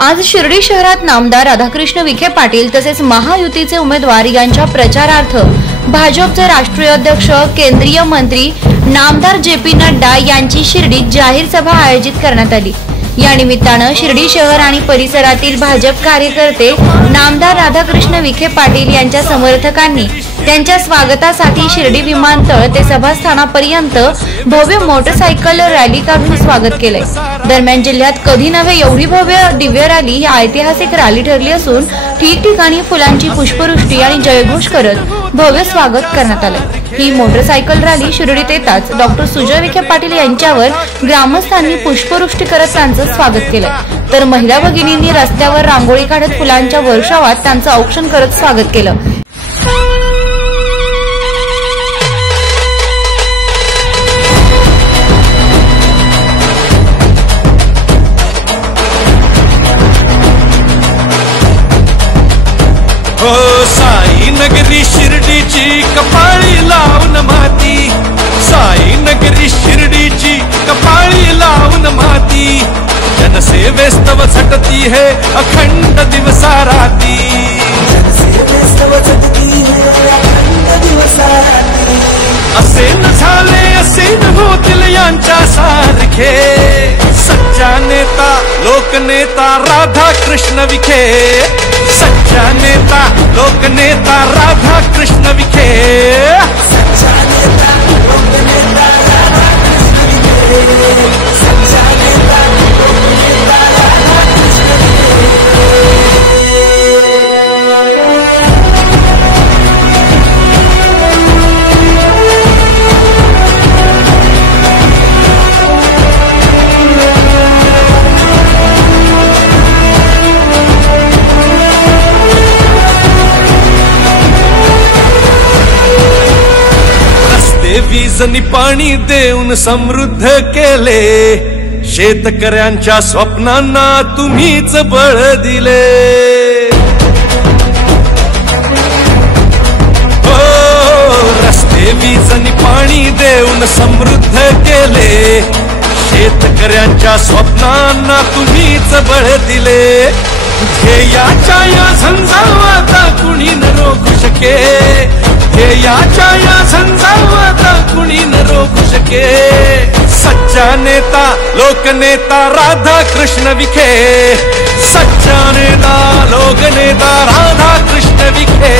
आज शिर्डी शहरात नामदार राधाकृष्ण विखे पाटील तसेच महायुतीचे उमेदवार यांच्या प्रचारार्थ भाजपचे राष्ट्रीय अध्यक्ष केंद्रीय मंत्री नामदार जे.पी. नड्डा यांची शिर्डीत जाहीर सभा आयोजित करण्यात आली। या निमित्ताने शिर्डी शहर आणि परिसरातील भाजप कार्यकर्ते नामदार राधाकृष्ण विखे पाटील यांच्या समर्थकांनी त्यांच्या स्वागतासाठी शिर्डी विमानतळ ते सभास्थानापर्यंत भव्य मोटरसायकल रॅली काढून स्वागत केले। दरम्यान जिल्ह्यात कधी नव्हे एवढी भव्य दिव्य रॅली ही ऐतिहासिक रॅली ठरली असून ठिकठिकाणी फुलांची पुष्पवृष्टी आणि जयघोष करत भव्य स्वागत करण्यात आले। ही मोटरसायकल रॅली शिर्डीत येताच डॉक्टर सुजय विखे पाटील यांच्यावर ग्रामस्थांनी पुष्पवृष्टी करत त्यांचं स्वागत केले, तर महिला भगिनींनी रस्त्यावर रांगोळी काढत फुलांच्या वर्षावात त्यांचं औक्षण करत स्वागत केलं। साई नगरी शिर्डीची कपाळी लावून माती, साई नगरी शिर्डीची कपाळी लावून माती, जनसेवेस्तव झटती है अखंड दिवसा राती, जनसेवेस्तव झटती है अखंड दिवसा राती। असे न झाले असे न होतील यांच्या सारखे, सच्चा नेता लोकनेता राधाकृष्ण विखे, सच्चा नेता लोकनेता राधाकृष्ण विखे, सच्चा नेता लोकनेता राधाकृष्ण विखे, सच्चा नेता लोकनेता राधाकृष्ण वीजनी पाणी देऊन समृद्ध केले, शेतकऱ्यांच्या स्वप्नांना तुम्हीच बळ दिले। हो रस्ते वीजनी पाणी देऊन समृद्ध केले, शेतकऱ्यांच्या स्वप्नांना तुम्हीच बळ दिले। ध्येयाच्या या झंझावाता कुणी न रोखू शके, ध्येयाच्या या झंझावाता कुणी न रोखू शके, सच्चा नेता लोकनेता राधाकृष्ण विखे, सच्चा नेता लोकनेता राधाकृष्ण विखे,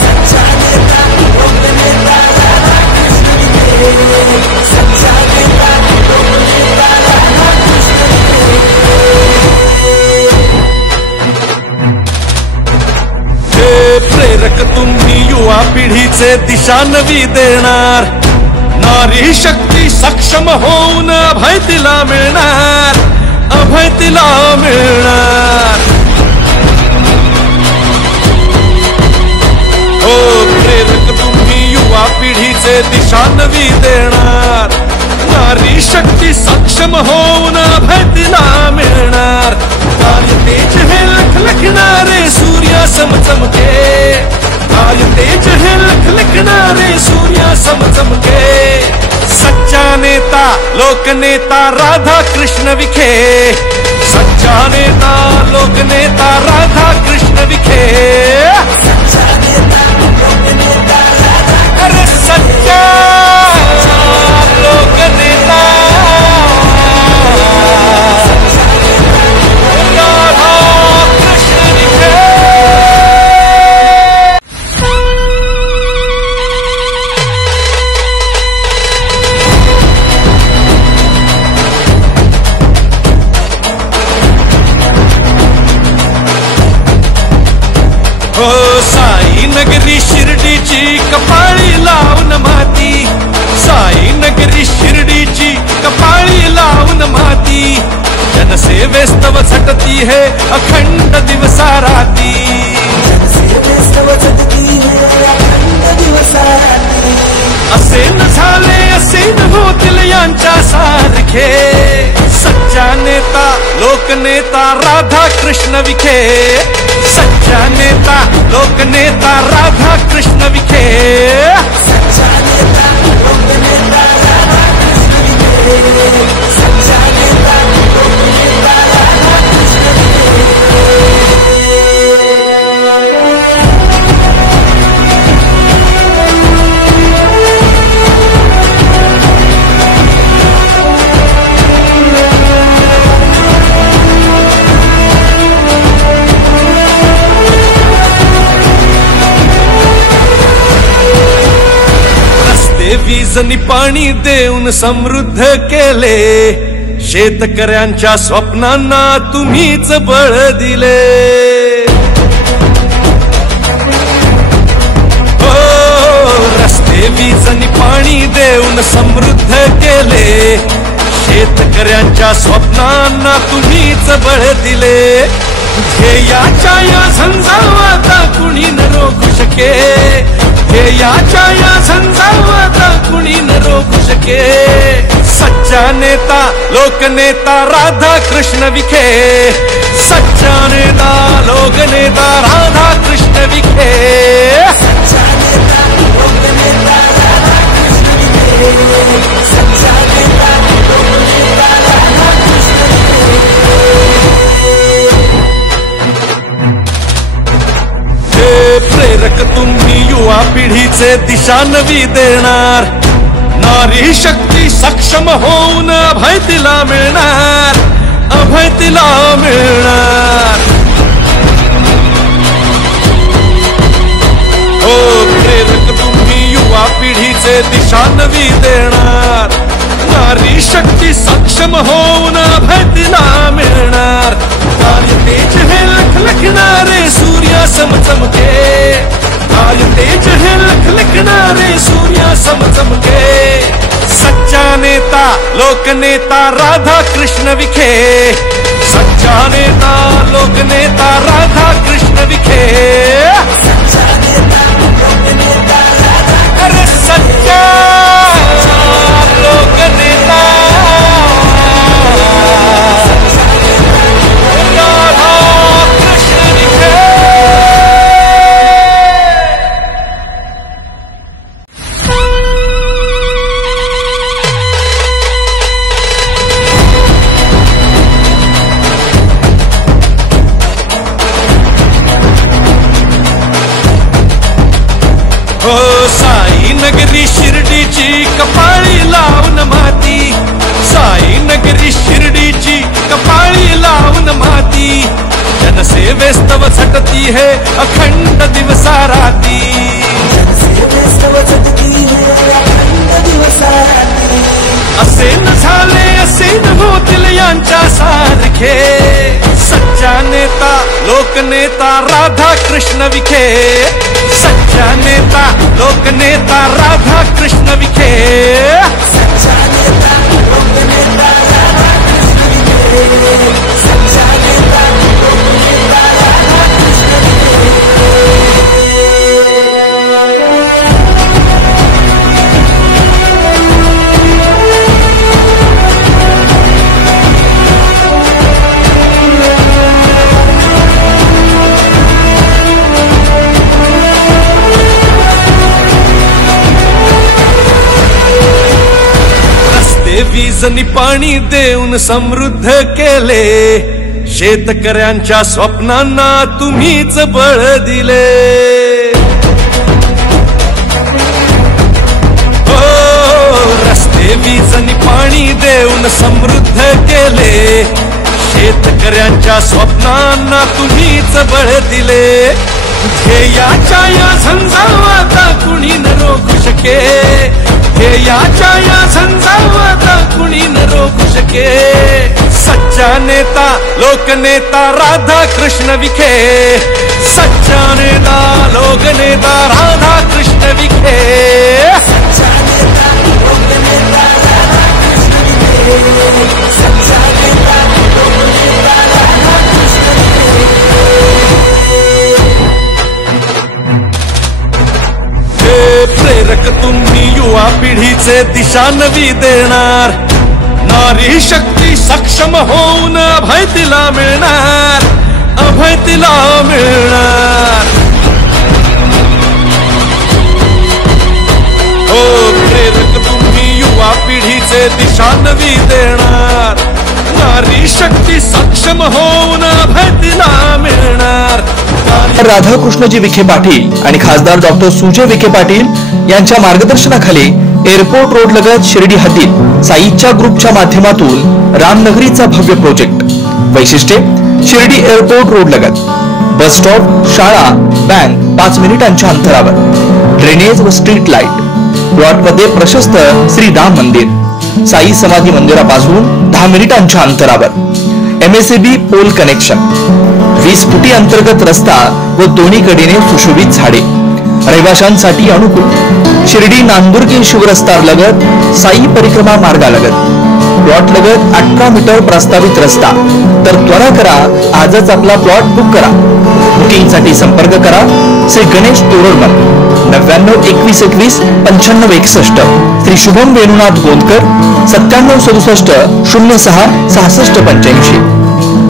सच्चा नेता लोकनेता राधाकृष्ण विखे, सच्चा नेता लोकनेता राधाकृष्ण विखे। प्रेरक तुम्ही युवा पिढीचे दिशा नवी देणार, नारी शक्ती सक्षम होऊन अभय तिला मिळणार, अभय तिला मिळणार। हो प्रेरक तुम्ही युवा पिढीचे दिशा नवी देणार, नारी शक्ती सक्षम होऊन अभय तिला मिळणार। कार्य तेज हे लखलखणारे सूर्य समचमके, कार्य तेज हे लखलखणारे सूर्य समचमके, सच्चा नेता लोकनेता राधाकृष्ण विखे, सच्चा नेता लोकनेता राधाकृष्ण विखे, सच्चा नेता लोकनेता राधाकृष्ण, अरे सच्चा लोकनेता साई नगरी शिर्डीची कपाळी लावून माती, साई नगरी शिर्डीची कपाळी लावून माती, जनसेवेस्तव झटती है अखंड दिवसा राती, जनसेवेस्तव झटती है अखंड दिवसा राती। असे न झाले असे न होतील यांच्या सारखे, सच्चा नेता लोकनेता राधाकृष्ण विखे, सच्चा नेता लोकनेता राधाकृष्ण विखे, सच्चा नेता लोकनेता राधाकृष्ण विखे, सच्चा नेता लोकनेता राधाकृष्ण विखे। वीज आणि पाणी देऊन समृद्ध केले, शेतकऱ्यांच्या स्वप्नांना तुम्हीच बळ दिले. हो, रस्ते वीज आणि पाणी देऊन समृद्ध केले, शेतकऱ्यांच्या स्वप्नांना तुम्हीच बळ दिले. ध्येयाच्या या झंझावाता कुणी न रोखू शके, ध्येयाच्या या झंझावाता कुणी न रोखू शके. सच्चा नेता लोकनेता राधा कृष्ण विखे, सच्चा नेता लोकनेता राधा कृष्ण विखे. सच्चा नेता लोकनेता राधा कृष्ण विखे, सच्चा नेता लोकनेता राधा कृष्ण विखे. प्रेरक तुम्ही युवा पिढीचे दिशा नवी देणार, नारी शक्ती सक्षम होऊन अभय तिला मिळणार, अभय तिला मिळणार. हो, प्रेरक तुम्ही युवा पिढीचे दिशा नवी देणार, नारी शक्ती सक्षम होऊन अभय तिला मिळणार. कार्य तेज हे लखलखणारे सूर्या समचमके, कार्य तेज हे लखलखणारे सूर्या समचमके. सच्चा नेता लोकनेता राधा कृष्ण विखे, सच्चा नेता लोकनेता राधा कृष्ण विखे. सच्चा नेता लोकनेता राधा, अरे सच्चा लोकनेता राधा कृष्ण विखे. हो, साई नगरी शिर्डीची कपाळी लावून माती, साई नगरी शिर्डीची कपाळी लावून माती. जनसेवेस्तव झटती है अखंड दिवसा राती, जनसेवेस्तव झटती है अखंड दिवसा राती. असे न झाले असे न होतील यांच्या सारखे, सच्चा नेता लोकनेता राधा कृष्ण विखे, सच्चा नेता लोकनेता राधा कृष्ण विखे. सच्चा नेता लोकनेता राधा कृष्ण विखे, सच्चा नेता लोकनेता राधा कृष्ण विखे. वीज आणि पाणी देऊन समृद्ध केले, शेतकऱ्यांच्या स्वप्नांना तुम्हीच बळ दिले. हो, रस्ते वीज आणि पाणी देऊन समृद्ध केले, शेतकऱ्यांच्या स्वप्नांना तुम्हीच बळ दिले. ध्येयाच्या या झंझावाता कुणी न रोखू शके, ध्येयाच्या या झंझावाता कुणी न रोखू शके. सच्चा नेता लोकनेता राधा कृष्ण विखे, सच्चा नेता लोकनेता राधा कृष्ण विखे. सच्चा नेता लोकनेता राधा कृष्ण विखे, सच्चा नेता लोकनेता राधा कृष्ण विखे. प्रेरक तुम्ही युवा पिढीचे दिशा नवी देणार, नारी शक्ती सक्षम होऊन अभय तिला मिळणार, अभय तिला मिळणार. हो, प्रेरक तुम्ही युवा पिढीचे दिशा नवी देणार, नारी शक्ती सक्षम होऊन अभय तिला मिळणार. राधाकृष्णजी विखे पाटील आणि खासदार डॉक्टर सुजय विखे पाटील यांच्या मार्गदर्शनाखाली एअरपोर्ट रोड लगत शिर्डी हद्दीत साईच्या ग्रुपच्या माध्यमातून रामनगरीचा भव्य प्रोजेक्ट. वैशिष्ट्ये: शिर्डी एअरपोर्ट रोड लगत बस स्टॉप, शाळा, बँक 5 मिनिटांच्या अंतरावर, ड्रेनेज व स्ट्रीट लाईट, प्लॉट मध्ये प्रशस्त श्री राम मंदिर, साई समाधी मंदिरापासून 10 मिनिटांच्या अंतरावर, MSAB पोल कनेक्शन, 20 फुटी अंतर्गत रस्ता व दोन्ही कडेने सुशोभित झाडे, रहिवाशांसाठी अनुकूल, शिर्डी नांदुर्गी शिवरस्ता लगत साई परिक्रमा मार्गालगत, प्लॉट लगत 18 मीटर प्रस्तावित रस्ता। तर त्वरा करा, आजच आपला प्लॉट बुक करा। बुकिंग साठी संपर्क करा श्री गणेश तोरडमल 99 21 21 95 61, श्री शुभम वेणुनाथ गोंदकर 97 67 06 66 85।